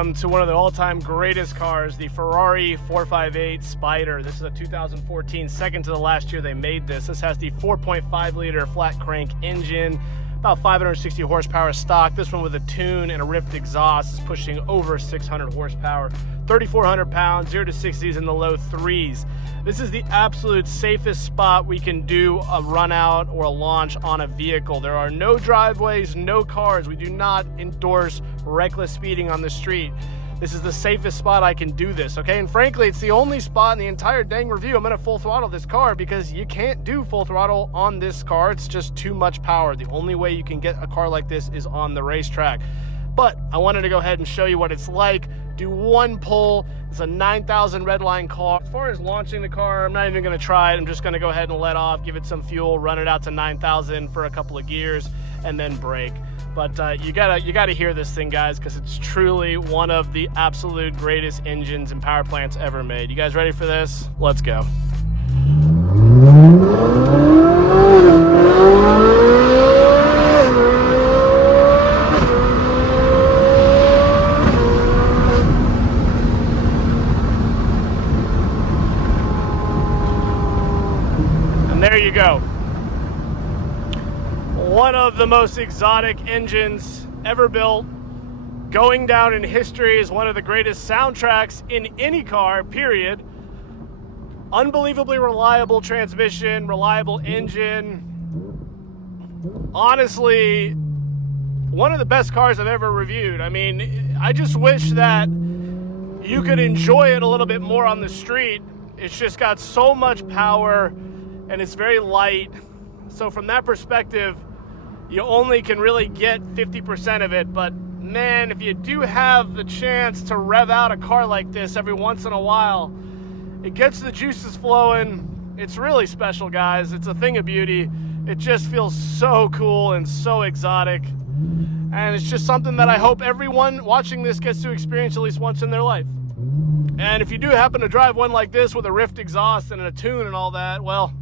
welcome to one of the all-time greatest cars, the Ferrari 458 Spider. This is a 2014, second to the last year they made this. This has the 4.5 liter flat crank engine, about 560 horsepower stock. This one with a tune and a rift exhaust is pushing over 600 horsepower, 3,400 pounds, 0 to 60s in the low threes. This is the absolute safest spot we can do a run out or a launch on a vehicle. There are no driveways, no cars. We do not endorse reckless speeding on the street. This is the safest spot I can do this, okay? And frankly, it's the only spot in the entire dang review I'm gonna full throttle this car, because you can't do full throttle on this car. It's just too much power. The only way you can get a car like this is on the racetrack. But I wanted to go ahead and show you what it's like. Do one pull. It's a 9,000 redline car. As far as launching the car, I'm not even gonna try it. I'm just gonna go ahead and let off, give it some fuel, run it out to 9,000 for a couple of gears, and then brake. But you gotta hear this thing, guys, because it's truly one of the absolute greatest engines and power plants ever made. You guys ready for this? Let's go. And there you go. One of the most exotic engines ever built, going down in history as one of the greatest soundtracks in any car, period. Unbelievably reliable transmission, reliable engine. Honestly, one of the best cars I've ever reviewed. I mean, I just wish that you could enjoy it a little bit more on the street. It's just got so much power and it's very light. So from that perspective, you only can really get 50% of it, but man, if you do have the chance to rev out a car like this every once in a while, it gets the juices flowing. It's really special, guys. It's a thing of beauty. It just feels so cool and so exotic. And it's just something that I hope everyone watching this gets to experience at least once in their life. And if you do happen to drive one like this with a rift exhaust and a tune and all that, well,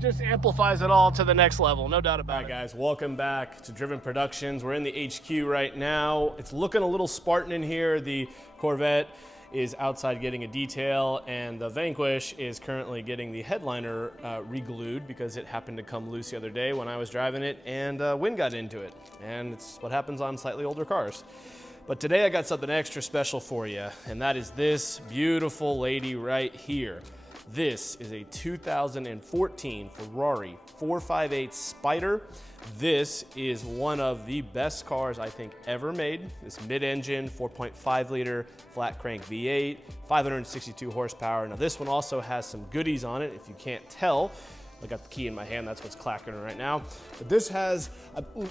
just amplifies it all to the next level, no doubt about it. All right, guys, welcome back to Driven Productions. We're in the HQ right now. It's looking a little Spartan in here. The Corvette is outside getting a detail, and the Vanquish is currently getting the headliner re-glued because it happened to come loose the other day when I was driving it, and wind got into it. And it's what happens on slightly older cars. But today I got something extra special for you, and that is this beautiful lady right here. This is a 2014 Ferrari 458 Spider. This is one of the best cars I think ever made. This mid-engine, 4.5 liter flat crank V8, 562 horsepower. Now this one also has some goodies on it, if you can't tell. I got the key in my hand, that's what's clacking right now. But this has,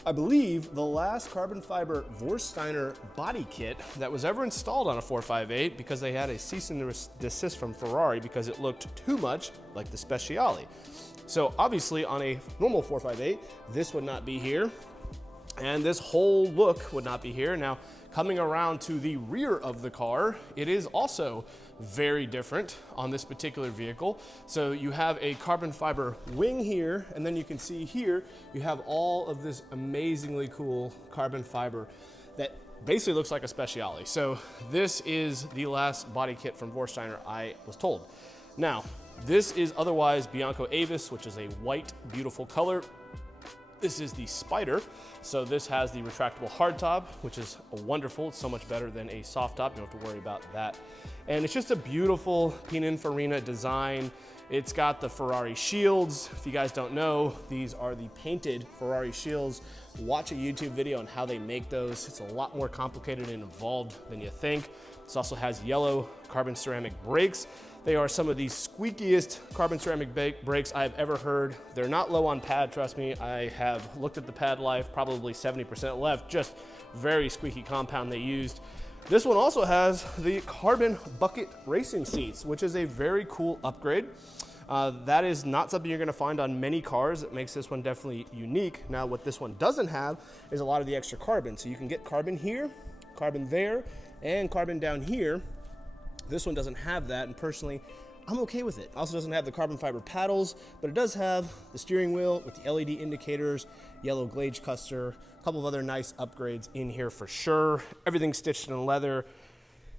I believe, the last carbon fiber Vorsteiner body kit that was ever installed on a 458, because they had a cease and desist from Ferrari because it looked too much like the Speciale. So obviously on a normal 458, this would not be here, and this whole look would not be here. Now, coming around to the rear of the car, it is also very different on this particular vehicle. So you have a carbon fiber wing here, and then you can see here, you have all of this amazingly cool carbon fiber that basically looks like a Speciale. So this is the last body kit from Vorsteiner, I was told. Now, this is otherwise Bianco Avis, which is a white, beautiful color. This is the Spider. So this has the retractable hardtop, which is wonderful. It's so much better than a soft top. You don't have to worry about that. And it's just a beautiful Pininfarina design. It's got the Ferrari shields. If you guys don't know, these are the painted Ferrari shields. Watch a YouTube video on how they make those. It's a lot more complicated and involved than you think. This also has yellow carbon ceramic brakes. They are some of the squeakiest carbon ceramic brakes I've ever heard. They're not low on pad, trust me. I have looked at the pad life, probably 70% left, just very squeaky compound they used. This one also has the carbon bucket racing seats, which is a very cool upgrade. That is not something you're gonna find on many cars. It makes this one definitely unique. Now, what this one doesn't have is a lot of the extra carbon. So you can get carbon here, carbon there, and carbon down here. This one doesn't have that, and personally, I'm okay with it. Also doesn't have the carbon fiber paddles, but it does have the steering wheel with the LED indicators, yellow glaze cluster, a couple of other nice upgrades in here for sure. Everything's stitched in leather.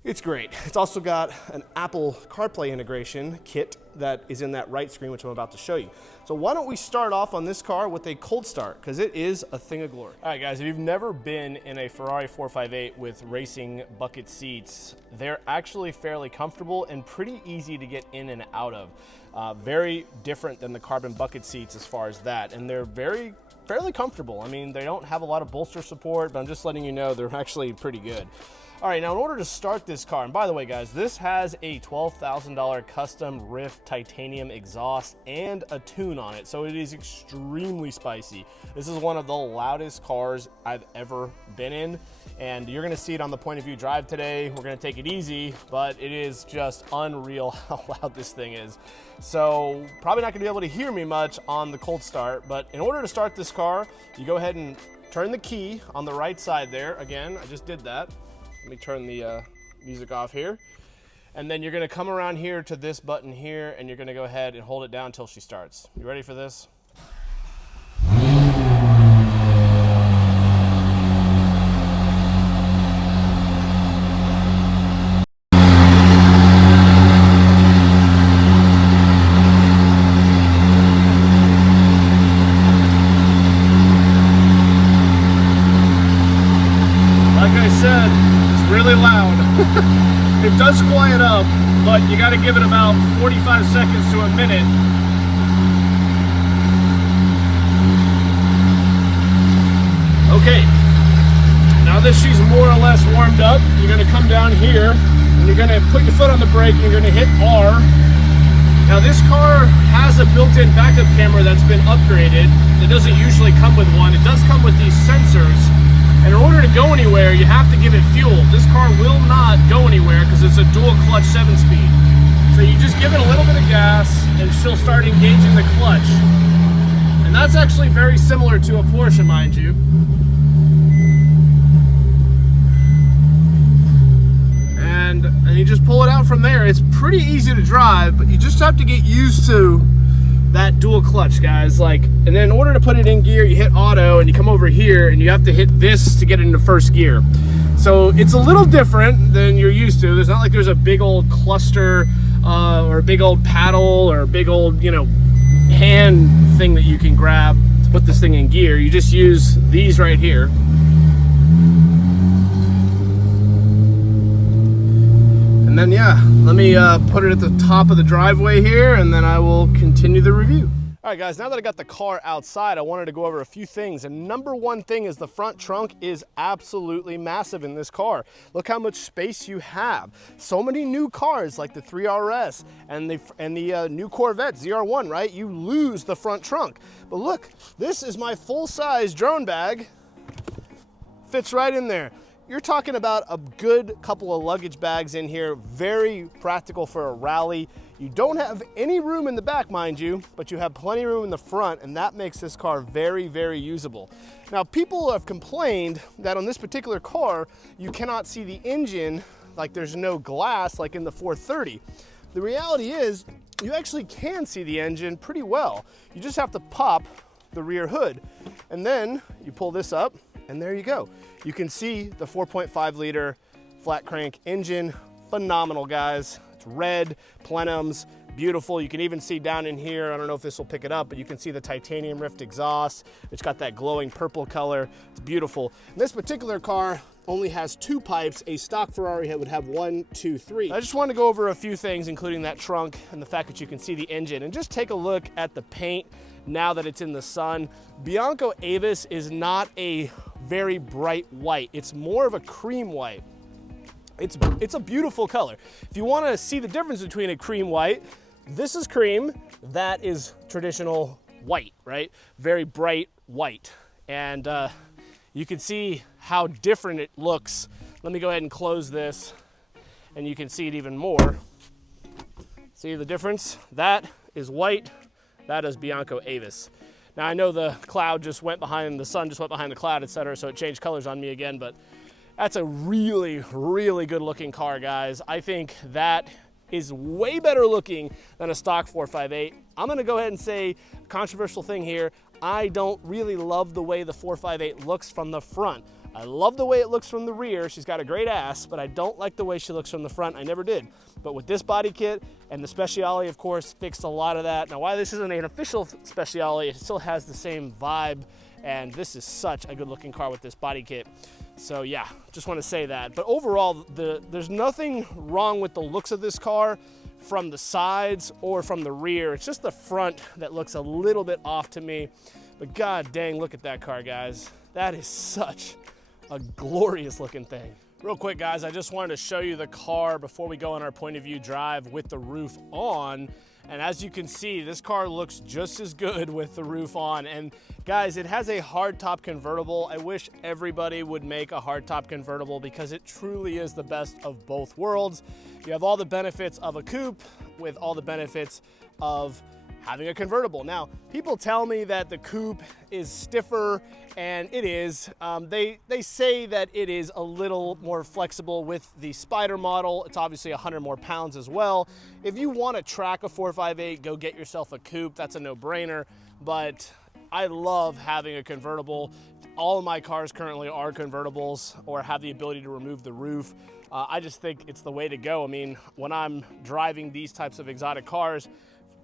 It's great. It's also got an Apple CarPlay integration kit that is in that right screen, which I'm about to show you. So why don't we start off on this car with a cold start, because it is a thing of glory. All right, guys, if you've never been in a Ferrari 458 with racing bucket seats, they're actually fairly comfortable and pretty easy to get in and out of. Very different than the carbon bucket seats as far as that, and they're fairly comfortable. I mean, they don't have a lot of bolster support, but I'm just letting you know they're actually pretty good. All right, now in order to start this car, and by the way, guys, this has a $12,000 custom Rift titanium exhaust and a tune on it, so it is extremely spicy. This is one of the loudest cars I've ever been in, and you're gonna see it on the point of view drive today. We're gonna take it easy, but it is just unreal how loud this thing is. So probably not gonna be able to hear me much on the cold start, but in order to start this car, you go ahead and turn the key on the right side there. Again, I just did that. Let me turn the music off here. And then you're gonna come around here to this button here, and you're gonna go ahead and hold it down until she starts. You ready for this? Like I said, it's really loud. It does quiet up, but you got to give it about 45 seconds to a minute. Okay, now that she's more or less warmed up, you're going to come down here and you're going to put your foot on the brake and you're going to hit R. Now this car has a built-in backup camera that's been upgraded. It doesn't usually come with one. It does come with these sensors. And in order to go anywhere, you have to give it fuel. This car will not go anywhere because it's a dual clutch 7-speed. So you just give it a little bit of gas and she'll start engaging the clutch. And that's actually very similar to a Porsche, mind you. And you just pull it out from there. It's pretty easy to drive, but you just have to get used to that dual clutch, guys. And then in order to put it in gear, you hit auto and you come over here and you have to hit this to get it into first gear. So it's a little different than you're used to. There's not like there's a big old cluster or a big old paddle or a big old, hand thing that you can grab to put this thing in gear. You just use these right here. And then, yeah, let me put it at the top of the driveway here, and then I will continue the review. All right, guys, now that I got the car outside, I wanted to go over a few things. And number one thing is the front trunk is absolutely massive in this car. Look how much space you have. So many new cars like the 3RS and the new Corvette ZR1, right? You lose the front trunk. But look, this is my full-size drone bag. Fits right in there. You're talking about a good couple of luggage bags in here, very practical for a rally. You don't have any room in the back, mind you, but you have plenty of room in the front, and that makes this car very, very usable. Now, people have complained that on this particular car, you cannot see the engine, like there's no glass like in the 430. The reality is, you actually can see the engine pretty well. You just have to pop the rear hood, and then you pull this up, and there you go. You can see the 4.5 liter flat crank engine. Phenomenal, guys. It's red, plenums, beautiful. You can even see down in here, I don't know if this will pick it up, but you can see the titanium Rift exhaust. It's got that glowing purple color. It's beautiful. And this particular car only has 2 pipes. A stock Ferrari would have 1, 2, 3. I just want to go over a few things, including that trunk and the fact that you can see the engine. And just take a look at the paint now that it's in the sun. Bianco Avis is not a very bright white. It's more of a cream white. It's a beautiful color. If you want to see the difference between a cream white, this is cream, that is traditional white, right? Very bright white. And you can see how different it looks. Let me go ahead and close this and you can see it even more. See the difference? That is white, that is Bianco Avis. Now I know the cloud just went behind, the sun just went behind the cloud, etc., so it changed colors on me again, but that's a really, really good looking car, guys. I think that is way better looking than a stock 458. I'm gonna go ahead and say, controversial thing here, I don't really love the way the 458 looks from the front. I love the way it looks from the rear. She's got a great ass, but I don't like the way she looks from the front. I never did. But with this body kit and the Speciale, of course, fixed a lot of that. Now, while this isn't an official Speciale, it still has the same vibe, and this is such a good looking car with this body kit. So yeah, just want to say that. But overall, there's nothing wrong with the looks of this car from the sides or from the rear. It's just the front that looks a little bit off to me. But god dang, look at that car, guys. That is such a glorious looking thing. Real quick, guys, I just wanted to show you the car before we go on our point of view drive with the roof on. And as you can see, this car looks just as good with the roof on. And guys, it has a hardtop convertible. I wish everybody would make a hardtop convertible because it truly is the best of both worlds. You have all the benefits of a coupe with all the benefits of having a convertible. Now, people tell me that the coupe is stiffer, and it is. They say that it is a little more flexible with the Spider model. It's obviously 100 more pounds as well. If you want to track a 458, go get yourself a coupe. That's a no-brainer. But I love having a convertible. All of my cars currently are convertibles or have the ability to remove the roof. I just think it's the way to go. I mean, when I'm driving these types of exotic cars,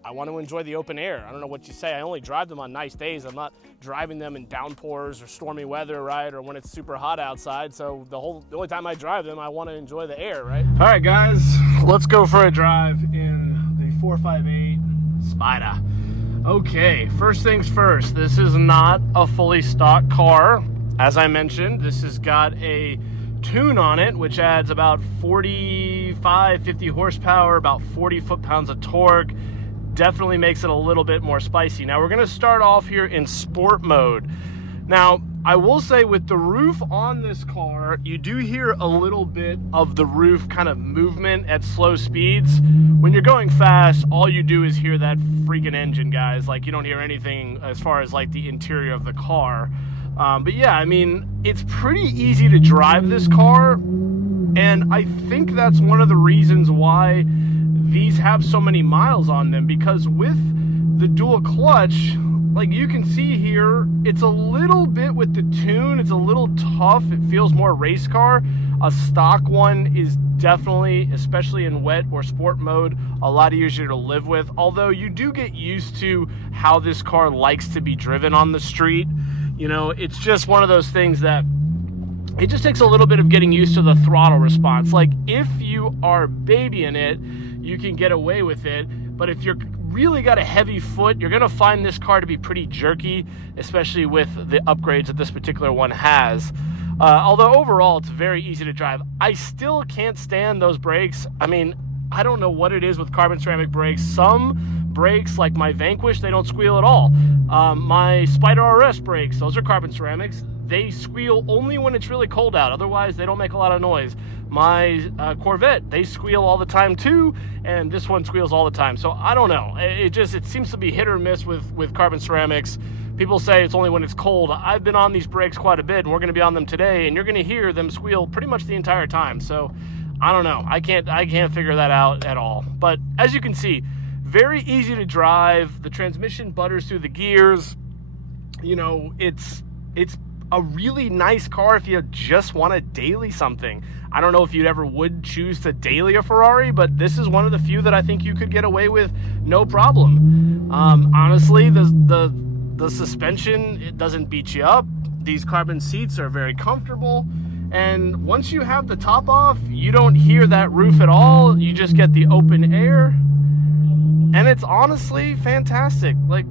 I want to enjoy the open air. I don't know what you say. I only drive them on nice days. I'm not driving them in downpours or stormy weather, right? Or when it's super hot outside. So the only time I drive them, I want to enjoy the air, right? All right, guys, let's go for a drive in the 458 Spider. Okay, first things first. This is not a fully stock car. As I mentioned, this has got a tune on it, which adds about 45, 50 horsepower, about 40 foot-pounds of torque. Definitely makes it a little bit more spicy. Now we're going to start off here in sport mode. Now I will say with the roof on this car, you do hear a little bit of the roof kind of movement at slow speeds. When you're going fast, all you do is hear that freaking engine, guys. Like, you don't hear anything as far as like the interior of the car. But yeah, I mean, it's pretty easy to drive this car, and I think that's one of the reasons why these have so many miles on them, because with the dual clutch, like you can see here, it's a little bit with the tune, it's a little tough. It feels more race car. A stock one is definitely, especially in wet or sport mode, a lot easier to live with. Although you do get used to how this car likes to be driven on the street. You know, it's just one of those things that it just takes a little bit of getting used to the throttle response. Like, if you are babying it, you can get away with it. But if you're really got a heavy foot, you're going to find this car to be pretty jerky, especially with the upgrades that this particular one has. Although overall, it's very easy to drive. I still can't stand those brakes. I mean, I don't know what it is with carbon ceramic brakes. Some brakes, like my Vanquish, they don't squeal at all. My Spider RS brakes, those are carbon ceramics. They squeal only when it's really cold out. Otherwise, they don't make a lot of noise. My Corvette, they squeal all the time too, and this one squeals all the time. So I don't know. It seems to be hit or miss with carbon ceramics. People say it's only when it's cold. I've been on these brakes quite a bit, and we're going to be on them today, and you're going to hear them squeal pretty much the entire time. So I don't know. I can't figure that out at all. But as you can see, very easy to drive. The transmission butters through the gears. You know, it's a really nice car if you just want to daily something. I don't know if you ever would choose to daily a Ferrari, but this is one of the few that I think you could get away with no problem. Honestly, the suspension, it doesn't beat you up. These carbon seats are very comfortable. And once you have the top off, you don't hear that roof at all. You just get the open air. And it's honestly fantastic. Like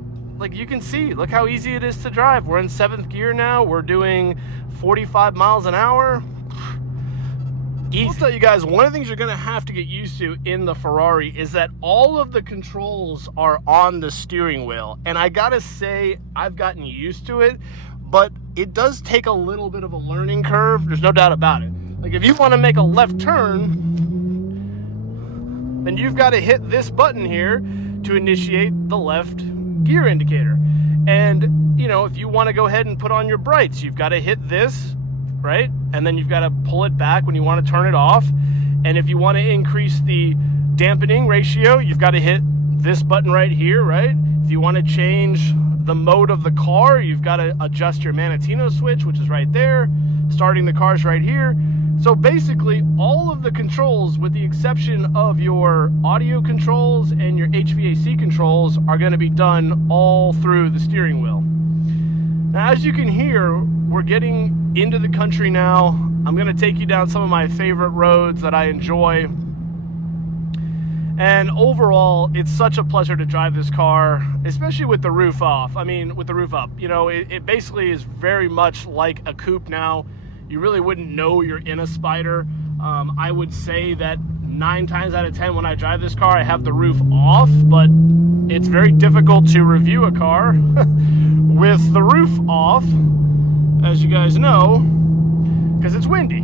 you can see, look how easy it is to drive. We're in 7th gear now. We're doing 45 miles an hour. Easy. I'll tell you guys, one of the things you're gonna have to get used to in the Ferrari is that all of the controls are on the steering wheel. And I gotta say, I've gotten used to it, but it does take a little bit of a learning curve. There's no doubt about it. Like, if you wanna make a left turn, then you've gotta hit this button here to initiate the left gear indicator. And you know, if you want to go ahead and put on your brights, you've got to hit this, right? And then you've got to pull it back when you want to turn it off. And if you want to increase the dampening ratio, you've got to hit this button right here, right? If you want to change the mode of the car. You've got to adjust your Manatino switch, which is right there. Starting the car's right here. So basically, all of the controls, with the exception of your audio controls and your HVAC controls, are going to be done all through the steering wheel. Now, as you can hear, we're getting into the country now. I'm going to take you down some of my favorite roads that I enjoy. And overall, it's such a pleasure to drive this car, especially with the roof off. I mean, with the roof up. You know, it basically is very much like a coupe now. You really wouldn't know you're in a Spider. I would say that 9 times out of 10 when I drive this car, I have the roof off, but it's very difficult to review a car with the roof off, as you guys know, because it's windy.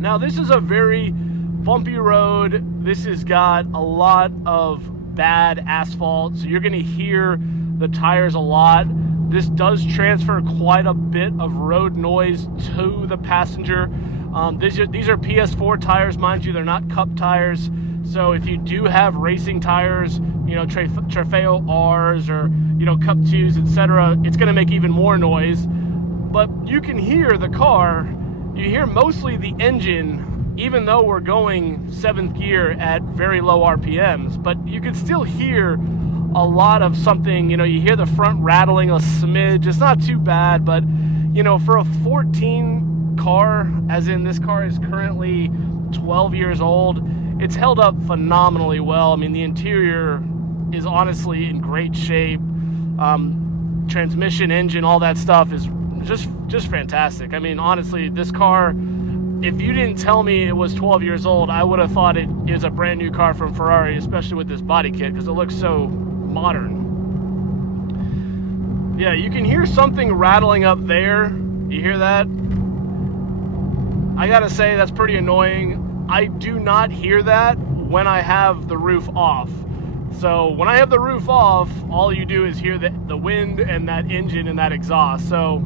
Now, this is a very bumpy road. This has got a lot of bad asphalt, so you're going to hear the tires a lot. This does transfer quite a bit of road noise to the passenger. These are PS4 tires, mind you. They're not cup tires. So if you do have racing tires, you know, Trofeo Rs or, you know, Cup 2s, etc., it's going to make even more noise. But you can hear the car. You hear mostly the engine, even though we're going 7th gear at very low RPMs. But you can still hear a lot of something. You know, you hear the front rattling a smidge. It's not too bad, but, you know, for a 14 car, as in this car is currently 12 years old, it's held up phenomenally well. I mean, the interior is honestly in great shape. Transmission, engine, all that stuff is just fantastic. I mean, honestly, this car, if you didn't tell me it was 12 years old, I would have thought it is a brand new car from Ferrari, especially with this body kit, because it looks so modern. Yeah, you can hear something rattling up there. You hear that? I gotta say, that's pretty annoying. I do not hear that when I have the roof off. So when I have the roof off, all you do is hear the wind and that engine and that exhaust. So,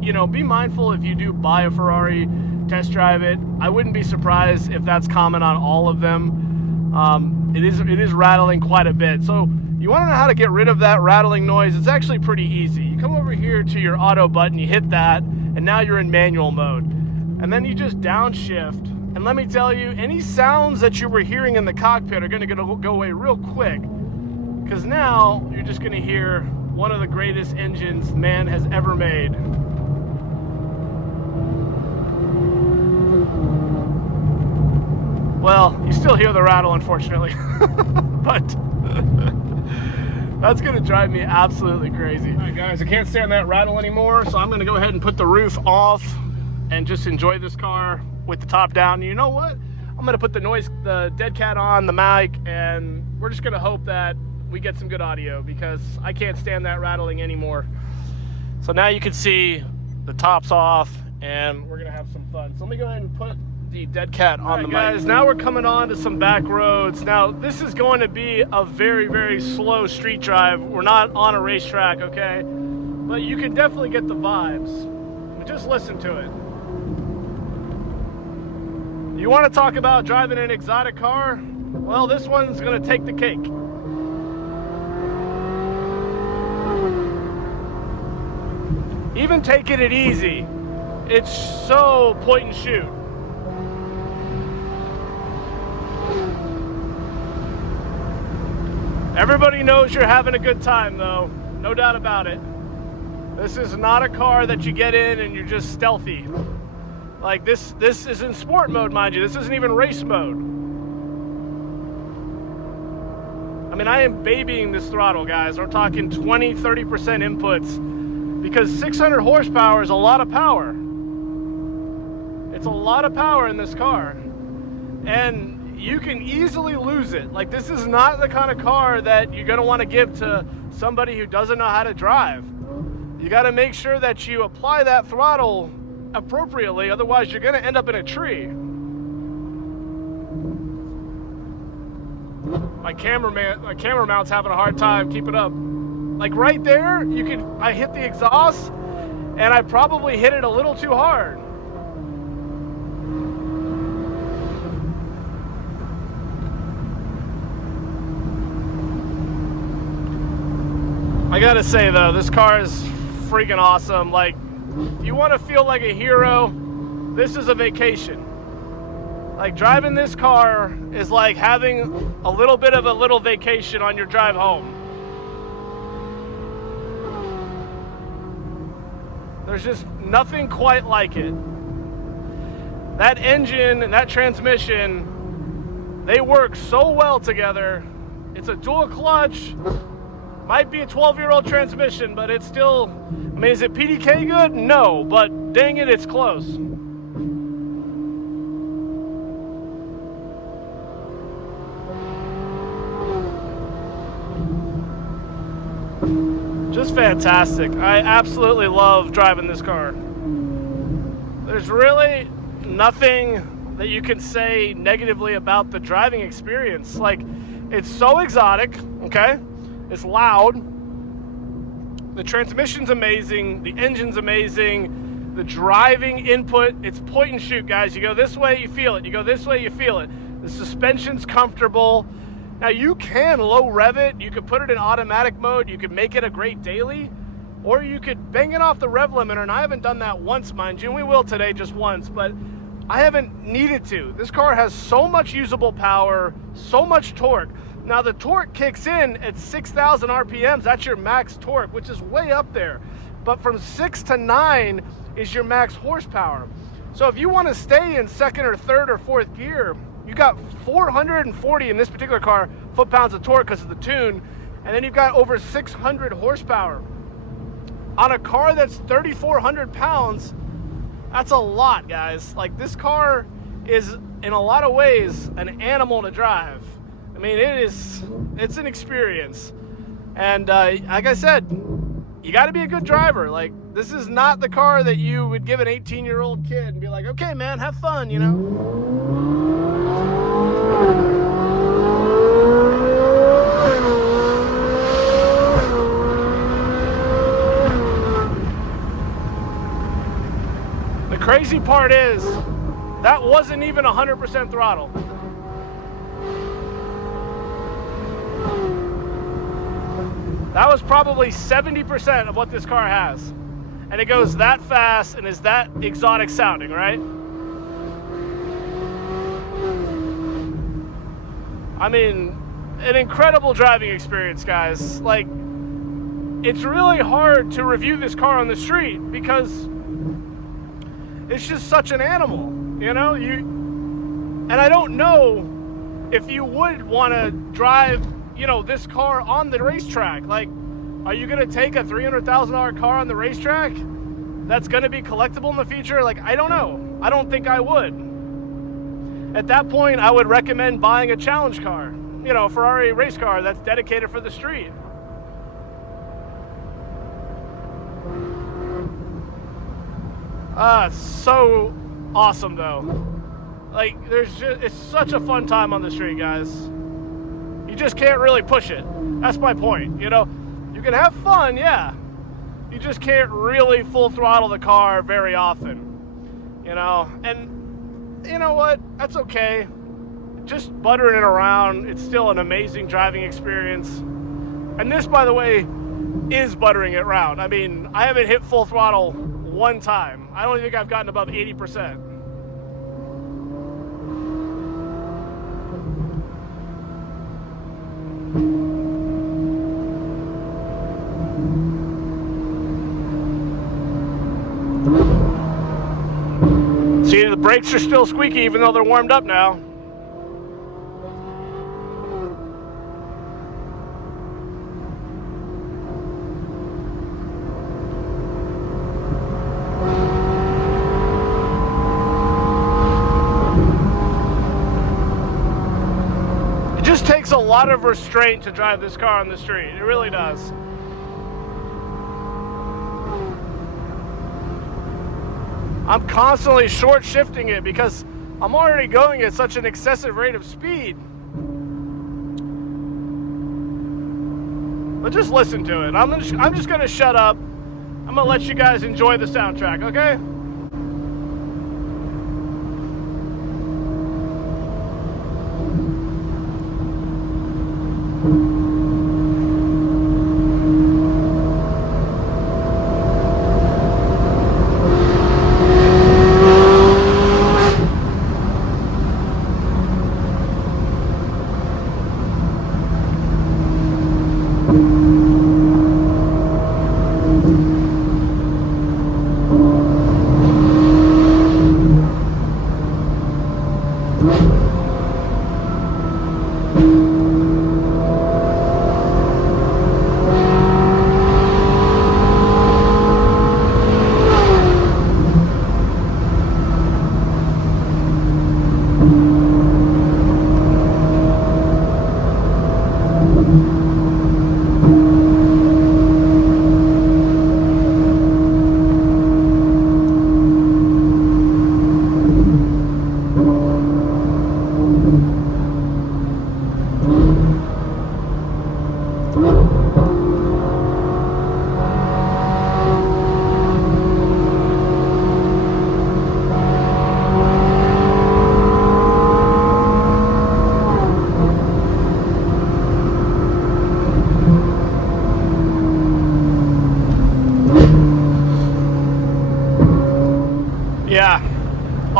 you know, be mindful if you do buy a Ferrari, test drive it. I wouldn't be surprised if that's common on all of them. It is rattling quite a bit. So you want to know how to get rid of that rattling noise? It's actually pretty easy. You come over here to your auto button, you hit that, and now you're in manual mode. And then you just downshift. And let me tell you, any sounds that you were hearing in the cockpit are going to go away real quick. Because now you're just going to hear one of the greatest engines man has ever made. Well, you still hear the rattle, unfortunately. But that's going to drive me absolutely crazy. All right, guys, I can't stand that rattle anymore, so I'm going to go ahead and put the roof off and just enjoy this car with the top down. You know what? I'm going to put the dead cat on the mic, and we're just going to hope that we get some good audio, because I can't stand that rattling anymore. So now you can see the top's off, and we're going to have some fun. So let me go ahead and put the dead cat on the mic. Guys, now we're coming on to some back roads. Now, this is going to be a very, very slow street drive. We're not on a racetrack, okay? But you can definitely get the vibes. Just listen to it. You want to talk about driving an exotic car? Well, this one's going to take the cake. Even taking it easy, it's so point and shoot. Everybody knows you're having a good time, though. No doubt about it. This is not a car that you get in and you're just stealthy. Like, this is in sport mode, mind you. This isn't even race mode. I mean, I am babying this throttle, guys. We're talking 20, 30% inputs, because 600 horsepower is a lot of power. It's a lot of power in this car. And you can easily lose it. Like, this is not the kind of car that you're going to want to give to somebody who doesn't know how to drive. You got to make sure that you apply that throttle appropriately, otherwise you're going to end up in a tree. My camera mount's having a hard time keeping up. Like right there, I hit the exhaust and I probably hit it a little too hard. I gotta say though, this car is freaking awesome. Like, if you want to feel like a hero, this is a vacation. Like, driving this car is like having a little bit of a little vacation on your drive home. There's just nothing quite like it. That engine and that transmission, they work so well together. It's a dual clutch. Might be a 12-year-old transmission, but it's still, I mean, is it PDK good? No, but dang it, it's close. Just fantastic. I absolutely love driving this car. There's really nothing that you can say negatively about the driving experience. Like, it's so exotic, okay? It's loud. The transmission's amazing. The engine's amazing. The driving input, it's point and shoot, guys. You go this way, you feel it. You go this way, you feel it. The suspension's comfortable. Now, you can low rev it. You could put it in automatic mode. You could make it a great daily. Or you could bang it off the rev limiter. And I haven't done that once, mind you. And we will today, just once. But I haven't needed to. This car has so much usable power, so much torque. Now, the torque kicks in at 6,000 RPMs. That's your max torque, which is way up there. But from 6 to 9 is your max horsepower. So if you want to stay in second or third or fourth gear, you got 440 in this particular car foot-pounds of torque because of the tune, and then you've got over 600 horsepower. On a car that's 3,400 pounds, that's a lot, guys. Like, this car is, in a lot of ways, an animal to drive. I mean, it's an experience. And like I said, you got to be a good driver. Like, this is not the car that you would give an 18-year-old kid and be like, okay, man, have fun, you know? The crazy part is, that wasn't even 100% throttle. That was probably 70% of what this car has. And it goes that fast and is that exotic sounding, right? I mean, an incredible driving experience, guys. Like, it's really hard to review this car on the street because it's just such an animal, you know? And I don't know if you would want to drive, you know, this car on the racetrack. Like, are you going to take a $300,000 car on the racetrack that's going to be collectible in the future? Like, I don't know. I don't think I would. At that point, I would recommend buying a challenge car, you know, a Ferrari race car that's dedicated for the street. So awesome, though. Like, it's such a fun time on the street, guys. You just can't really push it. That's my point, you know? You can have fun, yeah. You just can't really full throttle the car very often, you know? And you know what? That's okay. Just buttering it around, it's still an amazing driving experience. And this, by the way, is buttering it around. I mean, I haven't hit full throttle one time. I don't think I've gotten above 80%. See, the brakes are still squeaky even though they're warmed up now. It just takes a lot of restraint to drive this car on the street. It really does. I'm constantly short shifting it because I'm already going at such an excessive rate of speed. But just listen to it. I'm just gonna shut up. I'm gonna let you guys enjoy the soundtrack, okay?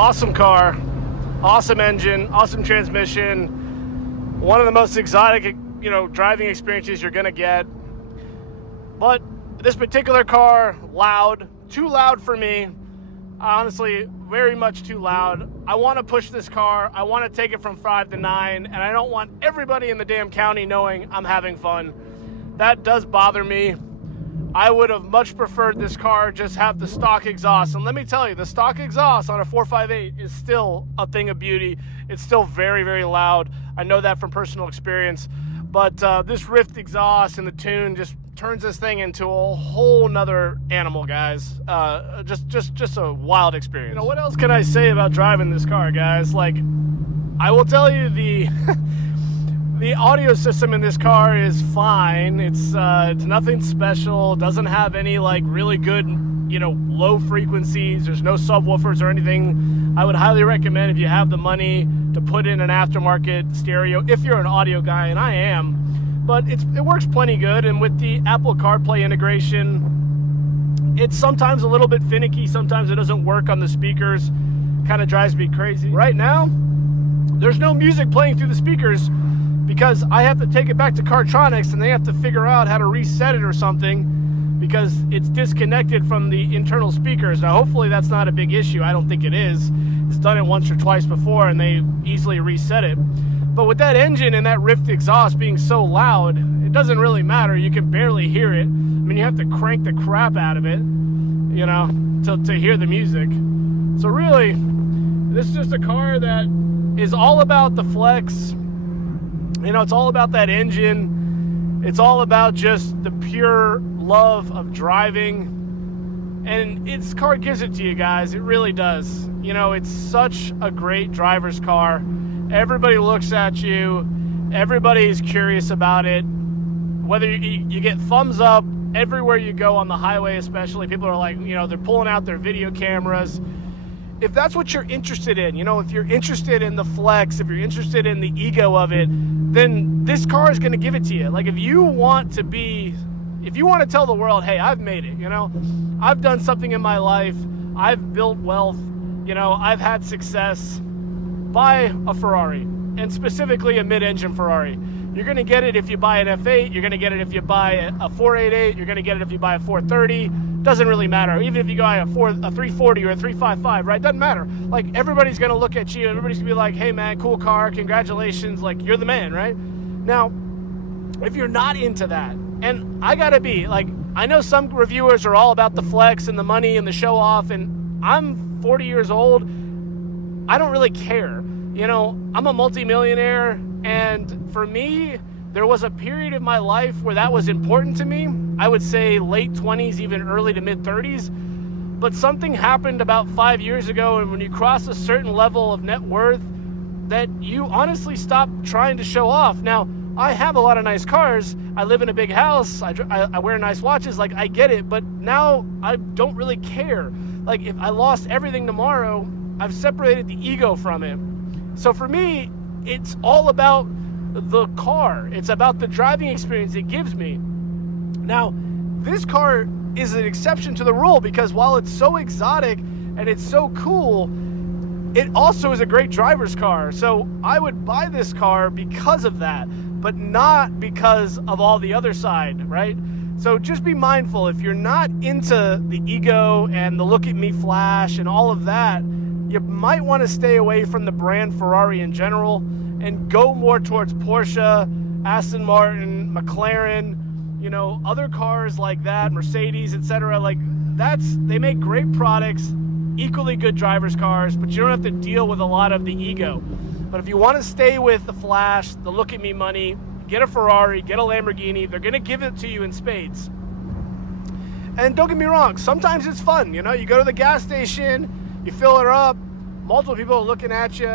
awesome car, awesome engine, awesome transmission, one of the most exotic, you know, driving experiences you're gonna get. But this particular car, loud, too loud for me. Honestly, very much too loud. I want to push this car. I want to take it from 5 to 9, and I don't want everybody in the damn county knowing I'm having fun. That does bother me. I would have much preferred this car just have the stock exhaust. And let me tell you, the stock exhaust on a 458 is still a thing of beauty. It's still very, very loud. I know that from personal experience. But this Rift exhaust and the tune just turns this thing into a whole nother animal, guys. Just a wild experience. You know, what else can I say about driving this car, guys? Like, I will tell you the the audio system in this car is fine. It's nothing special. Doesn't have any like really good, you know, low frequencies. There's no subwoofers or anything. I would highly recommend, if you have the money, to put in an aftermarket stereo if you're an audio guy, and I am. But it works plenty good, and with the Apple CarPlay integration, it's sometimes a little bit finicky. Sometimes it doesn't work on the speakers. Kind of drives me crazy. Right now, there's no music playing through the speakers because I have to take it back to Cartronics, and they have to figure out how to reset it or something because it's disconnected from the internal speakers. Now, hopefully that's not a big issue. I don't think it is. It's done it once or twice before, and they easily reset it. But with that engine and that Rift exhaust being so loud, it doesn't really matter. You can barely hear it. I mean, you have to crank the crap out of it, you know, to hear the music. So really, this is just a car that is all about the flex. You know, it's all about that engine. It's all about just the pure love of driving. And this car gives it to you guys. It really does. You know, it's such a great driver's car. Everybody looks at you. Everybody's curious about it. Whether you get thumbs up everywhere you go on the highway, especially. People are like, you know, they're pulling out their video cameras. If that's what you're interested in, you know, if you're interested in the flex, if you're interested in the ego of it, then this car is going to give it to you. Like, if you want to tell the world, hey, I've made it, you know, I've done something in my life, I've built wealth, you know, I've had success, buy a Ferrari, and specifically a mid-engine Ferrari. You're going to get it if you buy an F8, you're going to get it if you buy a 488, you're going to get it if you buy a 430. Doesn't really matter. Even if you buy a 340 or a 355, right? Doesn't matter. Like, everybody's going to look at you, everybody's going to be like, hey man, cool car, congratulations, like, you're the man, right? Now, if you're not into that, and I gotta be, like, I know some reviewers are all about the flex and the money and the show off, and I'm 40 years old. I don't really care. You know, I'm a multimillionaire, and for me, there was a period of my life where that was important to me. I would say late 20s, even early to mid 30s. But something happened about 5 years ago, and when you cross a certain level of net worth, that you honestly stop trying to show off. Now, I have a lot of nice cars. I live in a big house. I wear nice watches. Like, I get it. But now I don't really care. Like, if I lost everything tomorrow, I've separated the ego from it. So for me, it's all about the car. It's about the driving experience it gives me. Now, this car is an exception to the rule because while it's so exotic and it's so cool, it also is a great driver's car. So I would buy this car because of that, but not because of all the other side, right? So just be mindful. If you're not into the ego and the look at me flash and all of that, you might want to stay away from the brand Ferrari in general and go more towards Porsche, Aston Martin, McLaren, you know, other cars like that, Mercedes, etc. Like, they make great products, equally good driver's cars, but you don't have to deal with a lot of the ego. But if you want to stay with the flash, the look at me money, get a Ferrari, get a Lamborghini. They're going to give it to you in spades. And don't get me wrong, sometimes it's fun. You know, you go to the gas station, you fill it up, multiple people are looking at you,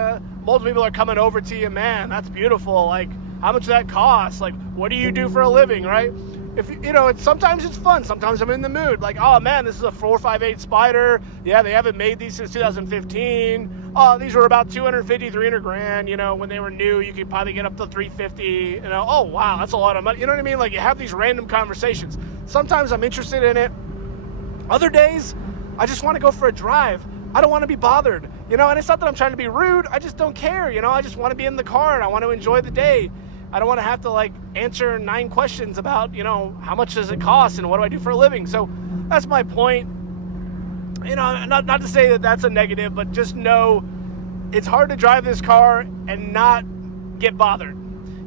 multiple people are coming over to you. Man, that's beautiful. Like, how much does that cost? Like, what do you do for a living, right? If you know, sometimes it's fun. Sometimes I'm in the mood. Like, oh man, this is a 458 Spider. Yeah, they haven't made these since 2015. Oh, these were about 250, 300 grand. You know, when they were new, you could probably get up to 350. You know, oh wow, that's a lot of money. You know what I mean? Like, you have these random conversations. Sometimes I'm interested in it. Other days, I just want to go for a drive. I don't want to be bothered, you know, and it's not that I'm trying to be rude. I just don't care, you know. I just want to be in the car and I want to enjoy the day. I don't want to have to like answer 9 questions about, you know, how much does it cost and what do I do for a living. So that's my point. You know, not to say that that's a negative, but just know it's hard to drive this car and not get bothered.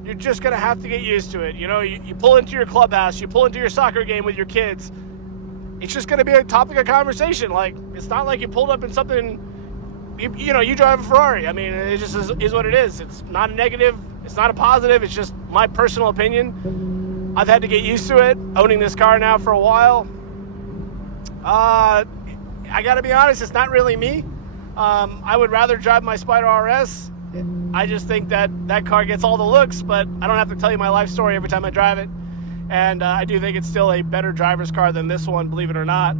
You're just going to have to get used to it. You know, you pull into your clubhouse, you pull into your soccer game with your kids. It's just going to be a topic of conversation. Like, it's not like you pulled up in something, you know, you drive a Ferrari. I mean, it just is what it is. It's not a negative. It's not a positive. It's just my personal opinion. I've had to get used to it, owning this car now for a while. I got to be honest, it's not really me. I would rather drive my Spider RS. I just think that that car gets all the looks, but I don't have to tell you my life story every time I drive it. And I do think it's still a better driver's car than this one, believe it or not.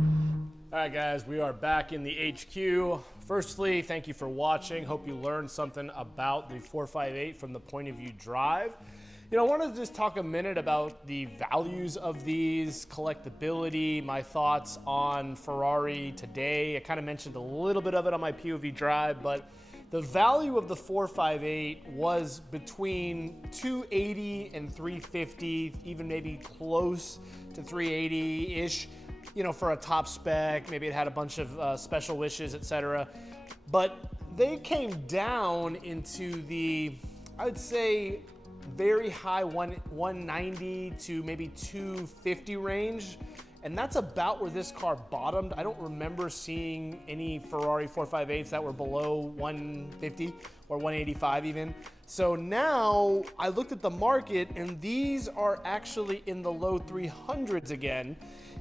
All right, guys, we are back in the HQ. Firstly, thank you for watching. Hope you learned something about the 458 from the point of view drive. You know, I wanted to just talk a minute about the values of these, collectability, my thoughts on Ferrari today. I kind of mentioned a little bit of it on my POV drive, but the value of the 458 was between 280 and 350, even maybe close to 380-ish, you know, for a top spec. Maybe it had a bunch of special wishes, etc. But they came down into the, I would say, very high 190 to maybe 250 range. And that's about where this car bottomed. I don't remember seeing any Ferrari 458s that were below 150 or 185 even. So now I looked at the market and these are actually in the low 300s again.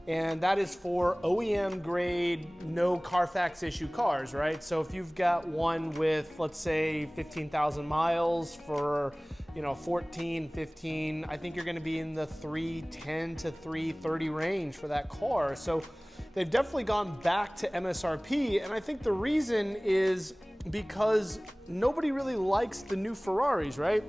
And that is for OEM grade, no Carfax issue cars, right? So if you've got one with, let's say, 15,000 miles for, you know, 14, 15, I think you're gonna be in the 310 to 330 range for that car. So they've definitely gone back to MSRP. And I think the reason is because nobody really likes the new Ferraris, right?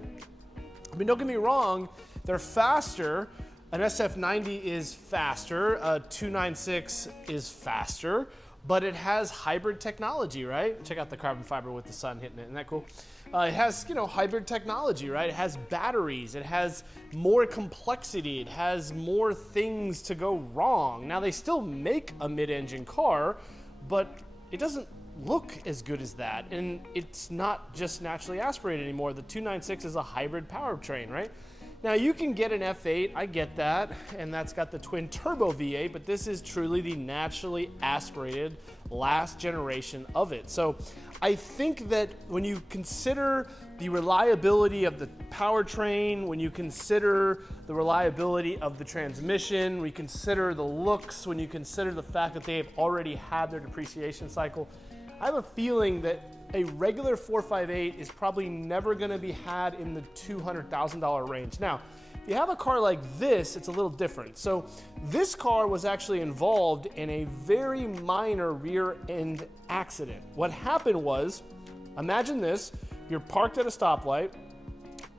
I mean, don't get me wrong, they're faster. An SF90 is faster, a 296 is faster, but it has hybrid technology, right? Check out the carbon fiber with the sun hitting it, isn't that cool? It has, you know, hybrid technology, right? It has batteries, it has more complexity, it has more things to go wrong. Now they still make a mid-engine car, but it doesn't look as good as that. And it's not just naturally aspirated anymore. The 296 is a hybrid powertrain, right? Now you can get an F8, I get that, and that's got the twin turbo V8, but this is truly the naturally aspirated last generation of it. So I think that when you consider the reliability of the powertrain, when you consider the reliability of the transmission, when you consider the looks, when you consider the fact that they have already had their depreciation cycle, I have a feeling that a regular 458 is probably never gonna be had in the $200,000 range. Now, if you have a car like this, it's a little different. So this car was actually involved in a very minor rear end accident. What happened was, imagine this, you're parked at a stoplight,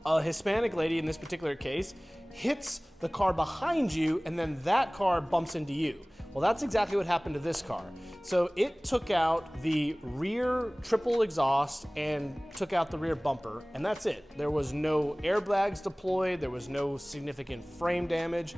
a Hispanic lady in this particular case hits the car behind you and then that car bumps into you. Well, that's exactly what happened to this car. So it took out the rear triple exhaust and took out the rear bumper, and that's it. There was no airbags deployed, there was no significant frame damage.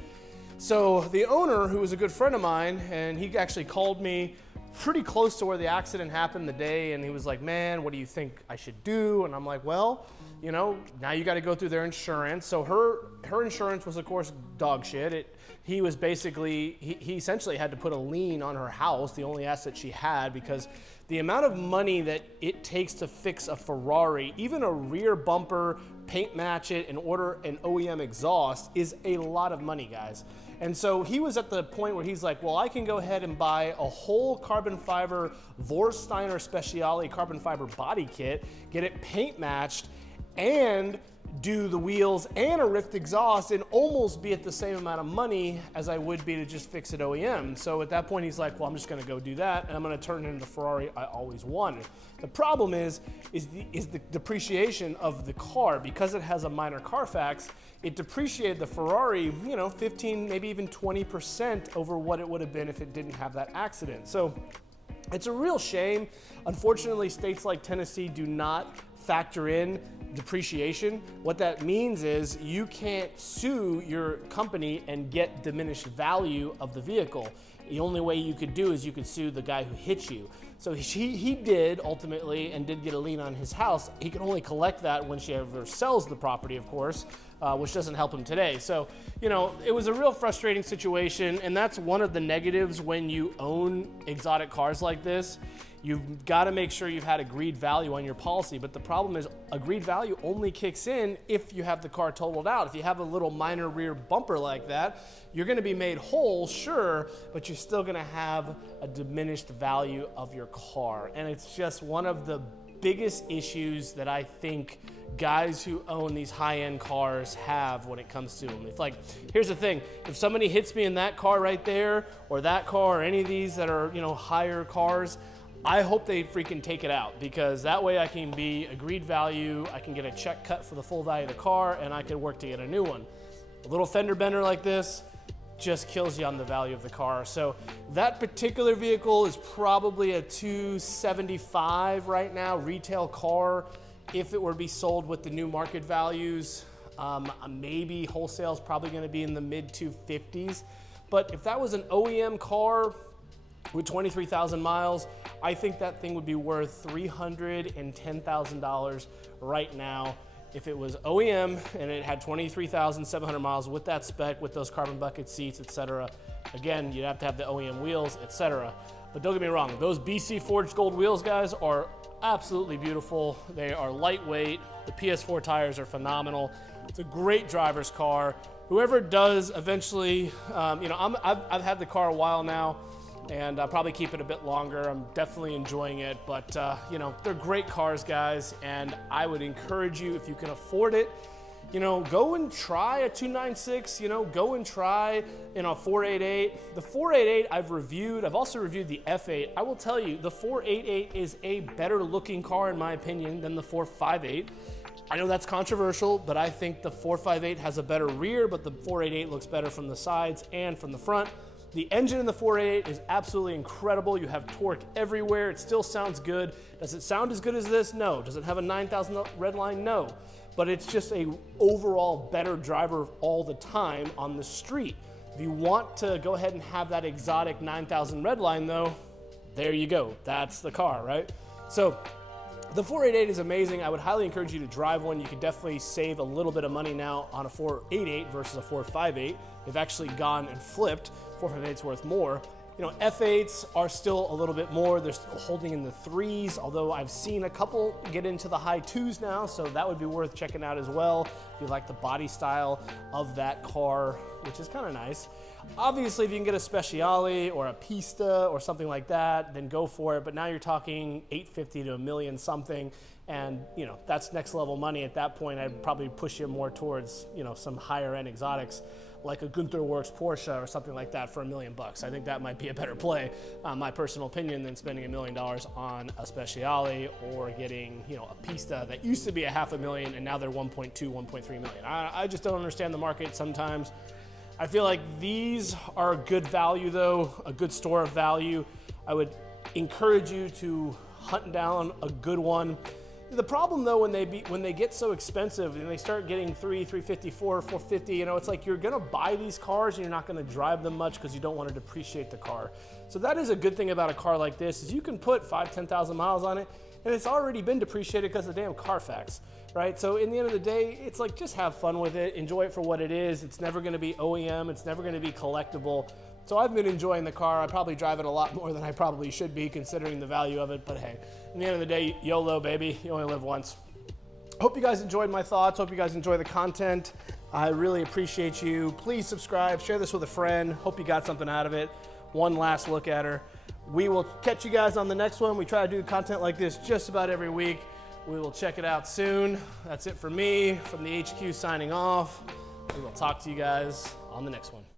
So the owner, who was a good friend of mine, and he actually called me pretty close to where the accident happened the day, and he was like, man, what do you think I should do? And I'm like, well, you know, now you gotta go through their insurance. So her insurance was, of course, dog shit. He was basically, he essentially had to put a lien on her house, the only asset she had, because the amount of money that it takes to fix a Ferrari, even a rear bumper, paint match it, and order an OEM exhaust is a lot of money, guys. And so he was at the point where he's like, well, I can go ahead and buy a whole carbon fiber Vorsteiner Speciale carbon fiber body kit, get it paint matched, and do the wheels and a Rift exhaust and almost be at the same amount of money as I would be to just fix it OEM. So at that point, he's like, well, I'm just gonna go do that and I'm gonna turn it into the Ferrari I always wanted. The problem is the depreciation of the car. Because it has a minor Carfax, it depreciated the Ferrari, you know, 15, maybe even 20% over what it would have been if it didn't have that accident. So It's a real shame. Unfortunately, states like Tennessee do not factor in depreciation. What that means is you can't sue your company and get diminished value of the vehicle. The only way you could do is you could sue the guy who hit you. So he did ultimately and did get a lien on his house. He can only collect that when she ever sells the property, of course, which doesn't help him today. So, you know, it was a real frustrating situation, and that's one of the negatives when you own exotic cars like this. You've got to make sure you've had agreed value on your policy, but the problem is agreed value only kicks in if you have the car totaled out. If you have a little minor rear bumper like that, you're going to be made whole, sure, but you're still going to have a diminished value of your car. And it's just one of the biggest issues that I think guys who own these high-end cars have when it comes to them. It's like, here's the thing, if somebody hits me in that car right there, or that car, or any of these that are, you know, higher cars, I hope they freaking take it out, because that way I can be agreed value, I can get a check cut for the full value of the car, and I can work to get a new one. A little fender bender like this just kills you on the value of the car. So that particular vehicle is probably a $275 right now, retail car. If it were to be sold with the new market values, maybe wholesale is probably going to be in the mid 250s. But if that was an OEM car with 23,000 miles, I think that thing would be worth $310,000 right now. If it was OEM and it had 23,700 miles with that spec, with those carbon bucket seats, etc. Again, you'd have to have the OEM wheels, etc. But don't get me wrong, those BC Forged Gold wheels, guys, are absolutely beautiful. They are lightweight. The PS4 tires are phenomenal. It's a great driver's car. Whoever does eventually, you know, I've had the car a while now, and I'll probably keep it a bit longer. I'm definitely enjoying it, but you know, they're great cars, guys, and I would encourage you, if you can afford it, you know, go and try a 296, you know, go and try, you know, a 488. The 488 I've reviewed. I've also reviewed the F8. I will tell you, the 488 is a better looking car, in my opinion, than the 458. I know that's controversial, but I think the 458 has a better rear, but the 488 looks better from the sides and from the front. The engine in the 488 is absolutely incredible. You have torque everywhere. It still sounds good. Does it sound as good as this? No. Does it have a 9,000 red line? No. But it's just a overall better driver all the time on the street. If you want to go ahead and have that exotic 9,000 red line though, there you go. That's the car, right? So the 488 is amazing. I would highly encourage you to drive one. You could definitely save a little bit of money now on a 488 versus a 458. They've actually gone and flipped. 458's worth more. You know, F8s are still a little bit more. They're still holding in the 3s, although I've seen a couple get into the high 2s now, so that would be worth checking out as well if you like the body style of that car, which is kind of nice. Obviously, if you can get a Speciale or a Pista or something like that, then go for it. But now you're talking $850 to $1 million something, and you know, that's next level money. At that point, I'd probably push you more towards, you know, some higher end exotics, like a Gunther Werks Porsche or something like that for $1 million. I think that might be a better play, my personal opinion, than spending $1 million on a Speciale or getting, you know, a Pista that used to be a $500,000 and now they're 1.2, 1.3 million. I just don't understand the market sometimes. I feel like these are a good value though, a good store of value. I would encourage you to hunt down a good one. The problem though, when they get so expensive and they start getting $350, $450, you know, it's like you're gonna buy these cars and you're not gonna drive them much because you don't want to depreciate the car. So that is a good thing about a car like this, is you can put 5,000, 10,000 miles on it and it's already been depreciated because of the damn Carfax, right? So in the end of the day, it's like, just have fun with it, enjoy it for what it is. It's never gonna be OEM, it's never gonna be collectible. So I've been enjoying the car. I probably drive it a lot more than I probably should be, considering the value of it, but hey, in the end of the day, YOLO, baby, you only live once. Hope you guys enjoyed my thoughts. Hope you guys enjoy the content. I really appreciate you. Please subscribe, share this with a friend. Hope you got something out of it. One last look at her. We will catch you guys on the next one. We try to do content like this just about every week. We will check it out soon. That's it for me, from the HQ signing off. We will talk to you guys on the next one.